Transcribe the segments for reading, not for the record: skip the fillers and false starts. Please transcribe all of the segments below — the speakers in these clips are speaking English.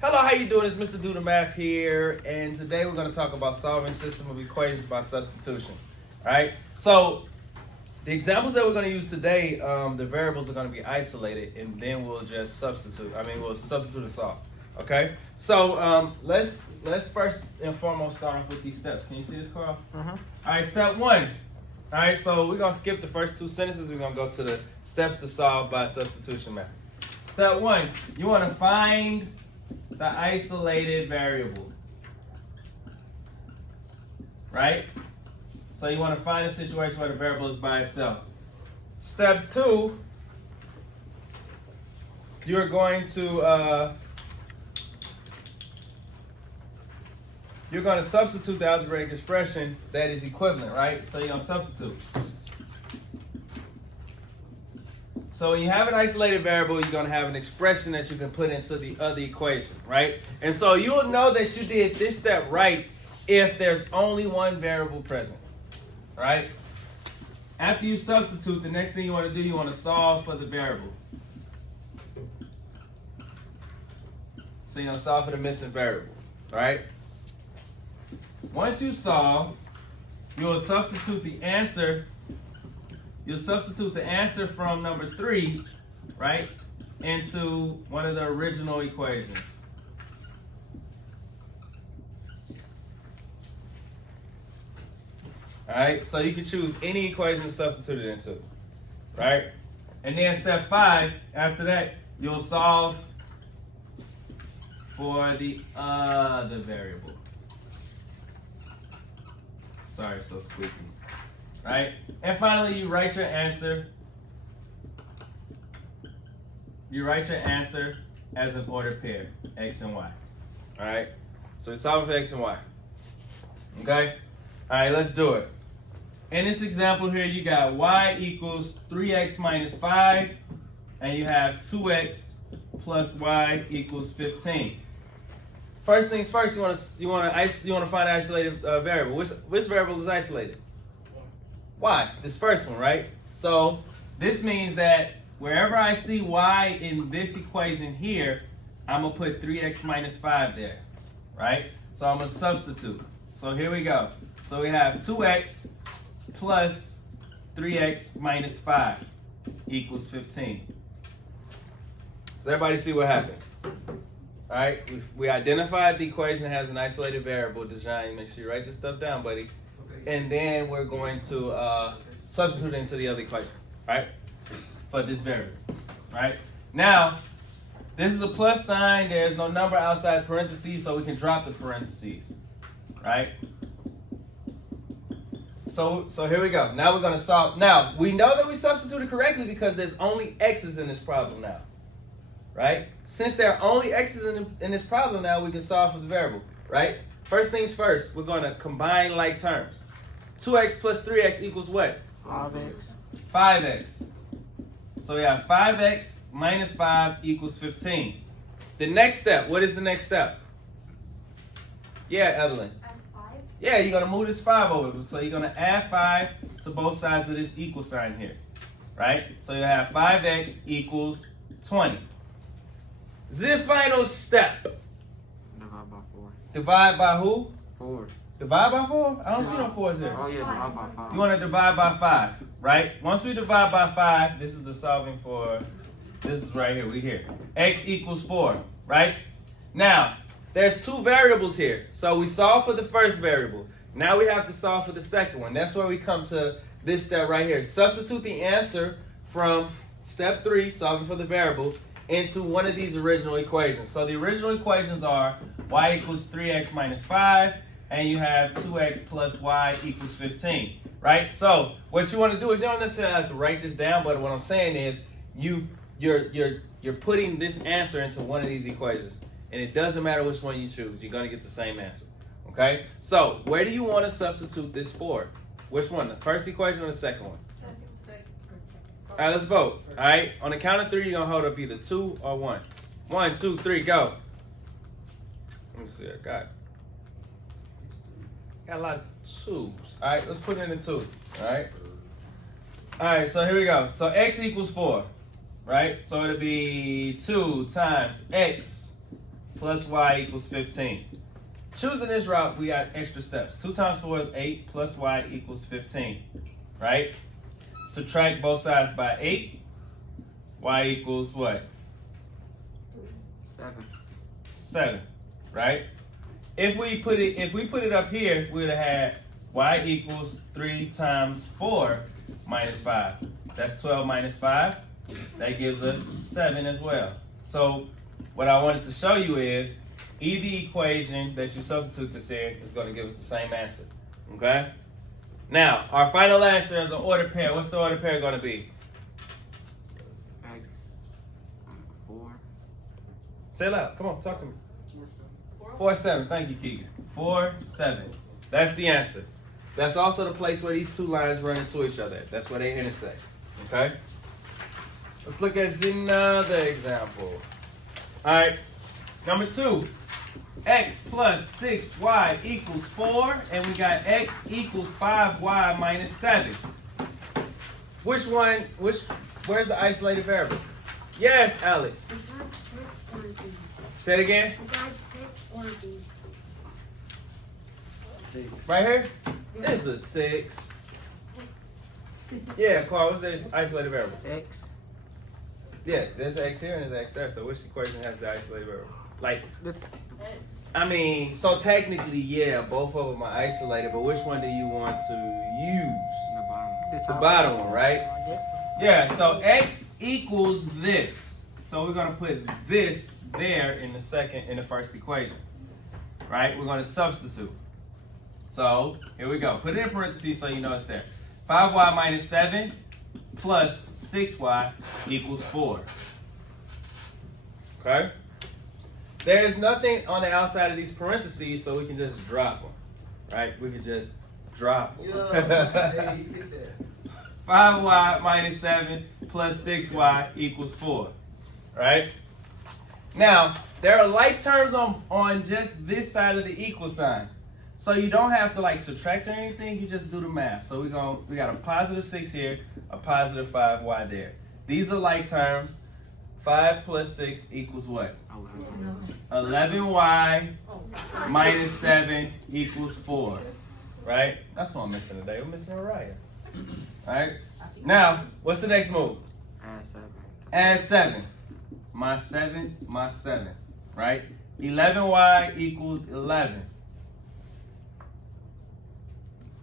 Hello, how you doing? It's Mr. Do the Math here, and today we're going to talk about solving system of equations by substitution. All right. So the examples that we're going to use today, the variables are going to be isolated, and then we'll just substitute. We'll substitute and solve. Okay. So let's first and foremost start off with these steps. Can you see this, Carl? Mm-hmm. All right. Step one. All right. So we're going to skip the first two sentences. We're going to go to the steps to solve by substitution method. Step one. You want to find the isolated variable, right? So you want to find a situation where the variable is by itself. Step two, you're going to substitute the algebraic expression that is equivalent, right? So you're going to substitute. So when you have an isolated variable, you're going to have an expression that you can put into the other equation, right? And so you'll know that you did this step right if there's only one variable present, right? After you substitute, the next thing you want to do, you want to solve for the variable. So you're going to solve for the missing variable, right? Once you solve, you'll substitute the answer. You'll substitute the answer from number 3, right, into one of the original equations. All right, so you can choose any equation to substitute it into, right? And then step 5, after that, you'll solve for the other variable. Sorry, so squeaky. Right? And finally, you write your answer. You write your answer as an ordered pair, x and y. All right? So we solve for x and y. Okay? All right, let's do it. In this example here, you got y equals 3x minus 5, and you have 2x plus y equals 15. First things first, you want to find an isolated variable. Which variable is isolated? Y, this first one, right? So this means that wherever I see y in this equation here, I'm going to put 3x minus 5 there, right? So I'm going to substitute. So here we go. So we have 2x plus 3x minus 5 equals 15. Does everybody see what happened? All right, we identified the equation that has an isolated variable. Dejan, make sure you write this stuff down, buddy. And then we're going to substitute into the other equation, right? For this variable, right? Now, this is a plus sign. There's no number outside parentheses, so we can drop the parentheses, right? So here we go. Now we're going to solve. Now, we know that we substituted correctly because there's only x's in this problem now, right? Since there are only x's in this problem now, we can solve for the variable, right? First things first, we're going to combine like terms. 2x plus 3x equals what? 5x. 5x. So we have 5x minus 5 equals 15. The next step, what is the next step? Yeah, Evelyn. Add 5? Yeah, you're going to move this 5 over. So you're going to add 5 to both sides of this equal sign here, right? So you have 5x equals 20. The final step. Divide by 4. Divide by who? 4. Divide by 4? I don't see no 4s there. Oh yeah, divide by 5. You want to divide by 5, right? Once we divide by 5, this is the solving for, this is right here, we here. X equals 4, right? Now, there's 2 variables here. So we solve for the first variable. Now we have to solve for the second one. That's where we come to this step right here. Substitute the answer from step 3, solving for the variable, into one of these original equations. So the original equations are y equals 3x minus 5, and you have 2x plus y equals 15, right? So what you want to do is you don't necessarily have to write this down, but what I'm saying is you're putting this answer into one of these equations, and it doesn't matter which one you choose. You're going to get the same answer, okay? So where do you want to substitute this for? Which one, the first equation or the second one? Second. All right, let's vote. All right, on the count of 3, you're going to hold up either 2 or 1. 1, 2, 3, go. Let me see, I got a lot of 2s. All right, let's put it in 2. All right. All right, so here we go. So x equals 4, right? So it'll be 2 times x plus y equals 15. Choosing this route, we got extra steps. 2 times 4 is 8 plus y equals 15, right? Subtract both sides by 8. Y equals what? 7. 7, right? If we put it up here, we would have had y equals 3 times 4 minus 5. That's 12 minus 5. That gives us 7 as well. So what I wanted to show you is either equation that you substitute this in is going to give us the same answer. Okay? Now, our final answer is an ordered pair. What's the ordered pair going to be? X 4. Say it loud. Come on, talk to me. 4, 7. Thank you, Keegan. 4, 7. That's the answer. That's also the place where these two lines run into each other. That's where they intersect. Okay? Let's look at another example. All right. Number 2. X plus 6y equals 4. And we got x equals 5y minus 7. Where's the isolated variable? Yes, Alex. Say it again. Right here? This is 6. Yeah, Carl, what's the isolated variable? X. Yeah, there's an x here and there's an x there. So which equation has the isolated variable? Like, I mean, so technically, yeah, both of them are isolated, but which one do you want to use? The bottom one, right? Yeah, so x equals this. So we're gonna put this there in the first equation. Right? We're gonna substitute. So here we go. Put it in parentheses so you know it's there. 5y minus 7 plus 6y equals 4. Okay? There's nothing on the outside of these parentheses, so we can just drop them. Right? We can just drop them. 5y minus 7 plus 6y equals 4. Right? Now, there are like terms on just this side of the equal sign. So you don't have to like subtract or anything, you just do the math. So we got a positive 6 here, a positive 5y there. These are like terms. 5 plus 6 equals what? 11y minus 7 equals 4. Right? That's what I'm missing today. We're missing Mariah. Alright? Now, what's the next move? Add 7. Add 7. My 7, my 7. Right? 11y equals 11.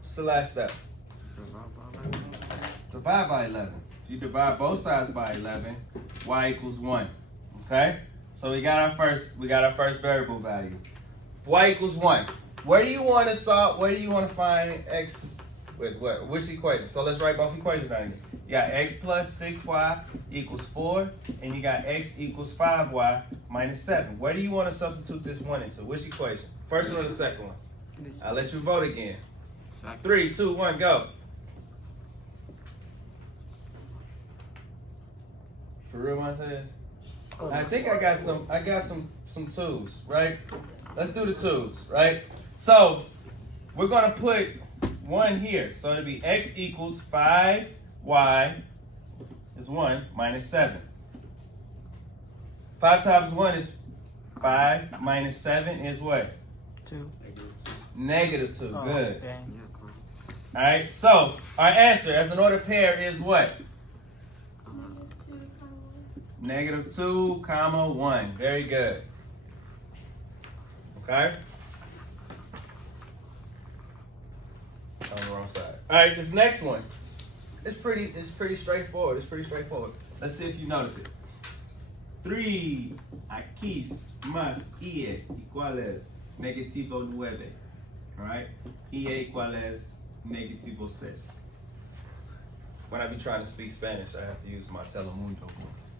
What's the last step? Divide by 11. If you divide both sides by 11, y equals 1. Okay? So we got our first variable value. Y equals 1. Where do you want to solve? Where do you want to find x with what? Which equation? So let's write both equations down again. You got x plus 6y equals 4, and you got x equals 5y minus 7. Where do you want to substitute this 1 into? Which equation? First one or the second one? I'll let you vote again. 3, 2, 1, go. For real, one says. I think I got some twos, right? Let's do the twos, right? So we're gonna put 1 here. So it'll be x equals 5y is 1 minus 7. 5 times 1 is 5 minus 7 is what? 2. Negative 2. Oh, good. Okay. All right. So our answer as an ordered pair is what? Negative 2, comma 1. Very good. Okay. On the wrong side. All right. This next one. It's pretty straightforward. Let's see if you notice it. 3 aquí más y igual es negativo 9. All right. Y igual es negativo 6. When I be trying to speak Spanish, I have to use my Telemundo voice.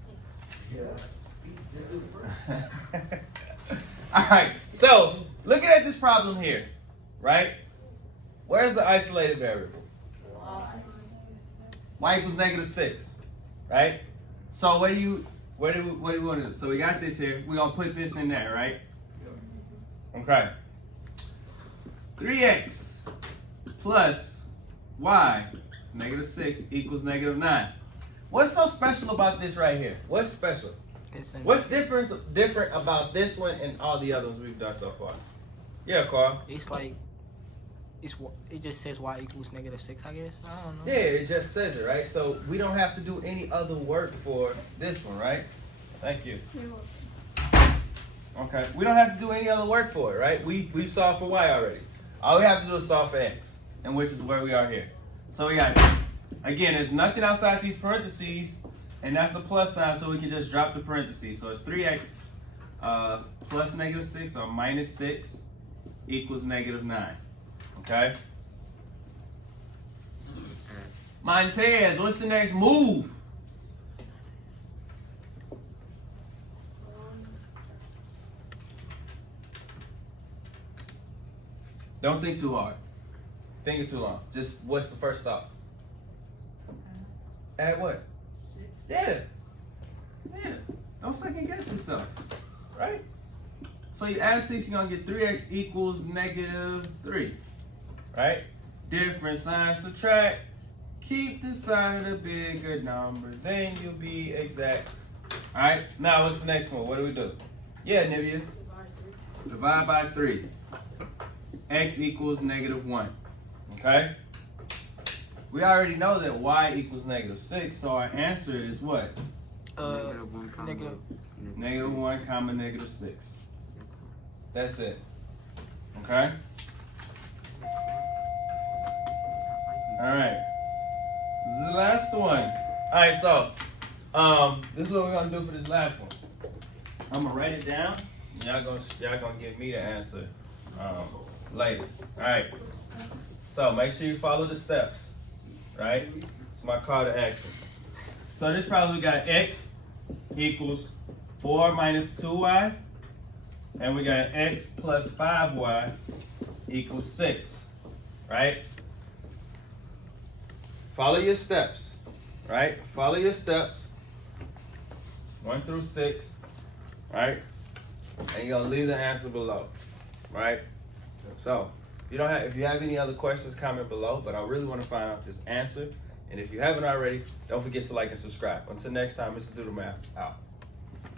All right, so looking at this problem here, right? Where's the isolated variable? Y equals negative 6, right? So what do you want to do? So we got this here. We're gonna put this in there, right? Okay. 3x plus y negative 6 equals negative 9. What's so special about this right here? What's special? What's different about this one and all the other ones we've done so far? Yeah, Carl. It's like it just says y equals -6, I guess. I don't know. Yeah, it just says it, right? So we don't have to do any other work for this one, right? Thank you. Okay, we don't have to do any other work for it, right? We've solved for y already. All we have to do is solve for x, and which is where we are here. So we got, again, there's nothing outside these parentheses, and that's a plus sign, so we can just drop the parentheses. So it's 3x plus -6 or -6 equals -9. Okay? Montez, what's the next move? Don't think too hard. Think it too long. Just what's the first thought? Add what? Yeah. Yeah. Don't second guess yourself. Right? So you add 6, you're going to get 3x equals -3. Right? Different sign, subtract. Keep the sign of the bigger number. Then you'll be exact. Alright? Now what's the next one? What do we do? Yeah, Nivea. Divide by 3. X equals -1. Okay? We already know that y equals -6, so our answer is what? -1, negative- -1 comma -6. That's it. Okay? Alright. This is the last one. Alright, so this is what we're gonna do for this last one. I'm gonna write it down. Y'all gonna give me the answer later. Alright. So make sure you follow the steps. Right? It's my call to action. So this probably got x equals 4 minus 2y. And we got x plus 5y equals 6. Right? Follow your steps. Right? Follow your steps. 1 through 6. Right? And you're gonna leave the answer below. Right? So if you have any other questions, comment below. But I really want to find out this answer. And if you haven't already, don't forget to like and subscribe. Until next time, Mr. Do the Math out.